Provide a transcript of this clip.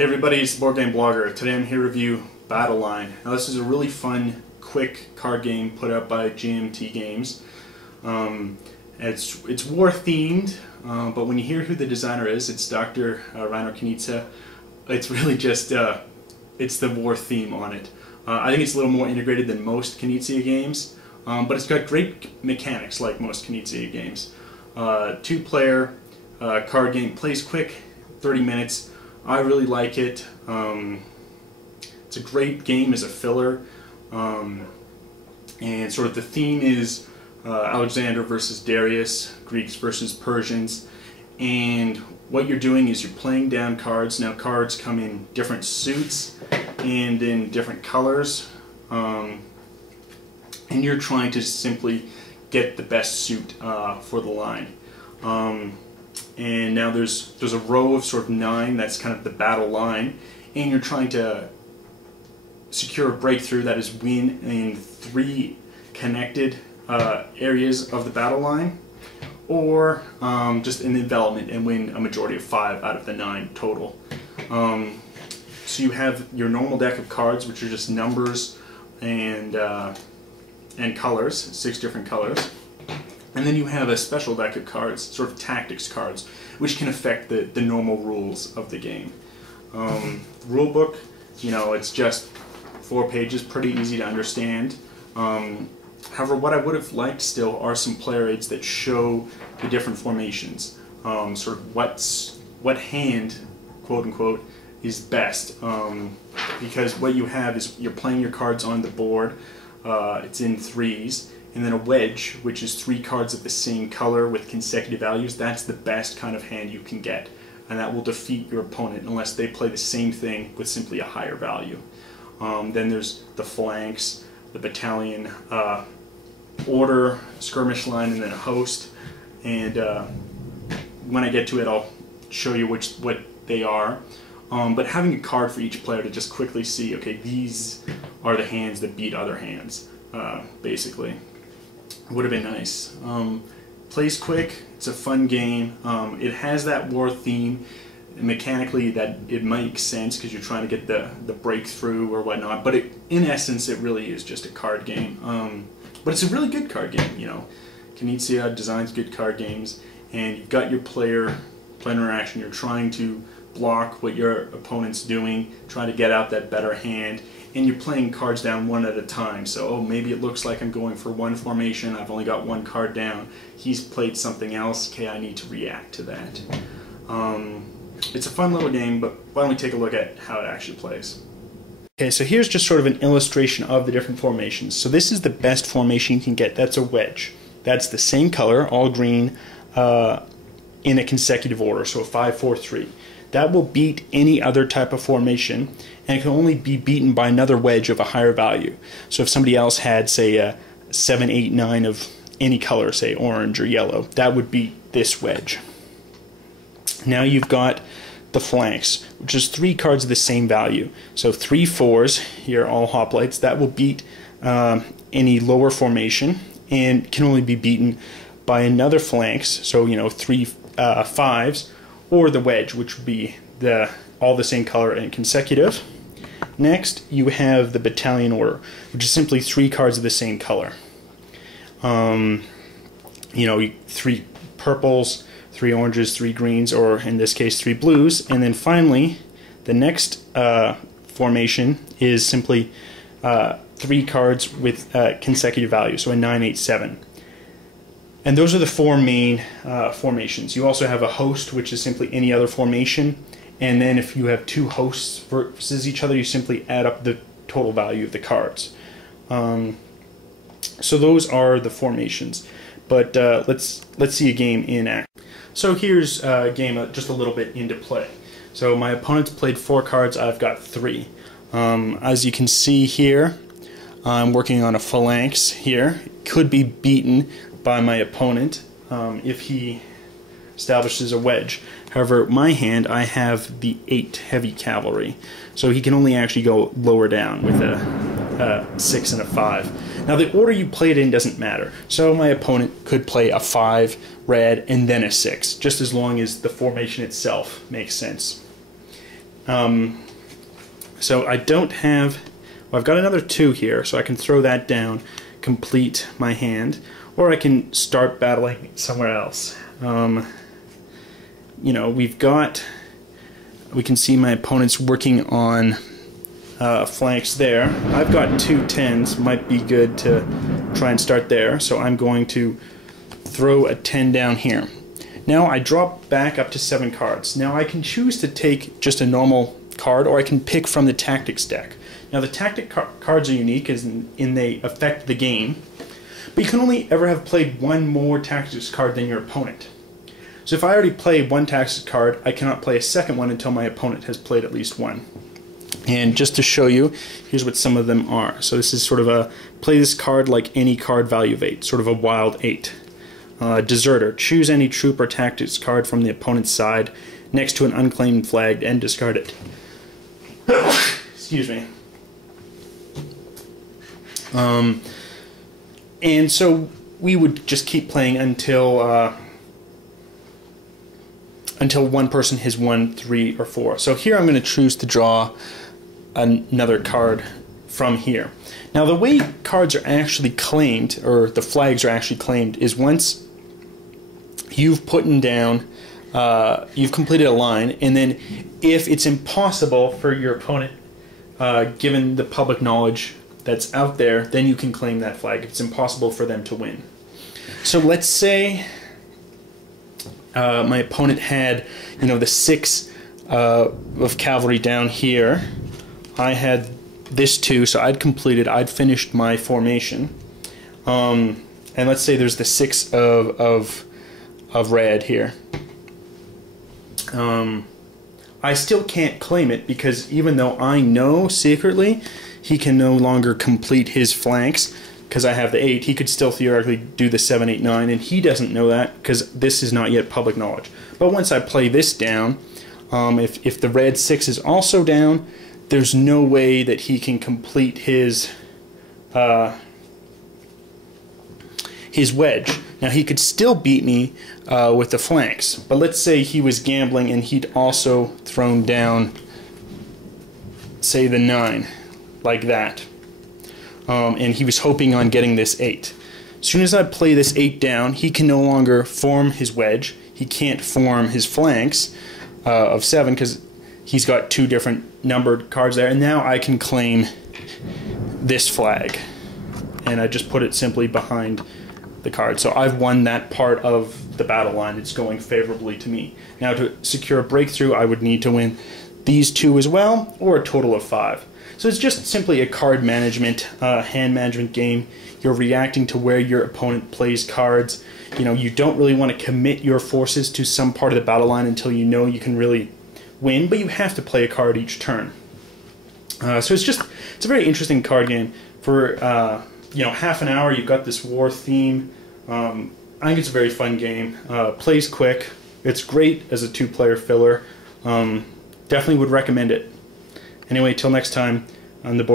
Hey everybody, it's the Boardgame Blogger. Today I'm here to review Battle Line. Now this is a really fun, quick card game put out by GMT Games. It's war themed, but when you hear who the designer is, it's Dr. Reiner Knizia. It's really just, it's the war theme on it. I think it's a little more integrated than most Knizia games, but it's got great mechanics like most Knizia games. Two-player card game, plays quick, 30 minutes. I really like it. It's a great game as a filler, and sort of the theme is Alexander versus Darius, Greeks versus Persians, and what you're doing is you're playing down cards. Now cards come in different suits and in different colors, and you're trying to simply get the best suit for the line. And now there's a row of sort of 9, that's kind of the battle line, and you're trying to secure a breakthrough, that is win in 3 connected areas of the battle line, or just in the development and win a majority of 5 out of the 9 total. So you have your normal deck of cards, which are just numbers and colors, 6 different colors. And then you have a special deck of cards, sort of tactics cards, which can affect the normal rules of the game. Rule book, you know, it's just 4 pages, pretty easy to understand. However, what I would have liked still are some player aids that show the different formations, sort of what hand, quote unquote, is best. Because what you have is you're playing your cards on the board, it's in 3s. And then a wedge, which is 3 cards of the same color with consecutive values. That's the best kind of hand you can get, and that will defeat your opponent unless they play the same thing with simply a higher value. Then there's the flanks, the battalion, order, skirmish line, and then a host. And when I get to it, I'll show you what they are. But having a card for each player to just quickly see, okay, these are the hands that beat other hands, basically. Would have been nice. Plays quick, it's a fun game. It has that war theme. Mechanically, that it makes sense because you're trying to get the breakthrough or whatnot, but in essence it really is just a card game. But it's a really good card game, you know. Knizia designs good card games, and you've got your player interaction. You're trying to block what your opponent's doing, trying to get out that better hand, and you're playing cards down one at a time. So, oh, maybe it looks like I'm going for one formation, I've only got 1 card down, he's played something else, okay, I need to react to that. It's a fun little game, but why don't we take a look at how it actually plays. Okay, so here's just sort of an illustration of the different formations. So this is the best formation you can get. That's a wedge. That's the same color, all green, in a consecutive order, so a 5-4-3. That will beat any other type of formation, and it can only be beaten by another wedge of a higher value. So if somebody else had, say, a 7, 8, 9 of any color, say orange or yellow, that would beat this wedge. Now you've got the flanks, which is 3 cards of the same value. So 3 4s, here all hoplites, that will beat any lower formation, and can only be beaten by another flanks, so you know, 3 5s, or the wedge, which would be all the same color and consecutive. Next, you have the battalion order, which is simply 3 cards of the same color. You know, 3 purples, 3 oranges, 3 greens, or in this case 3 blues. And then finally, the next formation is simply 3 cards with consecutive values, so a 9, 8, 7. And those are the 4 main formations. You also have a host, which is simply any other formation. And then if you have 2 hosts versus each other, you simply add up the total value of the cards. So those are the formations. But let's see a game in action. So here's a game just a little bit into play. So my opponent's played 4 cards, I've got 3. As you can see here, I'm working on a phalanx here. Could be beaten by my opponent if he establishes a wedge. However, my hand, I have the 8 heavy cavalry, so he can only actually go lower down with a 6 and a 5. Now the order you play it in doesn't matter, so my opponent could play a 5 red and then a 6, just as long as the formation itself makes sense. So I don't have... Well, I've got another 2 here, so I can throw that down, complete my hand, or I can start battling somewhere else. You know, we can see my opponent's working on flanks there. I've got 2 10s, might be good to try and start there, so I'm going to throw a 10 down here. Now I drop back up to 7 cards. Now I can choose to take just a normal card, or I can pick from the tactics deck. Now the tactic cards are unique as in they affect the game, but you can only ever have played one more tactics card than your opponent. So if I already play one tactics card, I cannot play a second one until my opponent has played at least one. And just to show you, here's what some of them are. So this is sort of a play this card like any card value of 8, sort of a wild 8. Deserter, choose any troop or tactics card from the opponent's side next to an unclaimed flag and discard it. Excuse me. And so we would just keep playing until one person has won 3 or 4. So here I'm going to choose to draw another card from here. Now the way cards are actually claimed, or the flags are actually claimed, is once you've put down, you've completed a line, and then if it's impossible for your opponent, given the public knowledge that's out there, then you can claim that flag. It's impossible for them to win. So let's say my opponent had, you know, the 6 of cavalry down here. I had this 2, so I'd completed, I'd finished my formation. And let's say there's the 6 of red here. I still can't claim it because even though I know secretly he can no longer complete his flanks because I have the 8, he could still theoretically do the 7, 8, 9, and he doesn't know that because this is not yet public knowledge. But once I play this down, if the red 6 is also down, there's no way that he can complete his wedge. Now he could still beat me with the flanks, but let's say he was gambling and he'd also thrown down, say, the 9, like that, and he was hoping on getting this 8. As soon as I play this 8 down, he can no longer form his wedge. He can't form his flanks of 7 because he's got 2 different numbered cards there, and now I can claim this flag, and I just put it simply behind the card. So I've won that part of the battle line. It's going favorably to me. Now to secure a breakthrough, I would need to win these 2 as well, or a total of 5. So it's just simply a card management, hand management game. You're reacting to where your opponent plays cards. You know, you don't really want to commit your forces to some part of the battle line until you know you can really win, but you have to play a card each turn. So it's a very interesting card game. For you know, half an hour, you've got this war theme. I think it's a very fun game. Plays quick. It's great as a 2-player filler. Definitely would recommend it. Anyway, till next time on the board.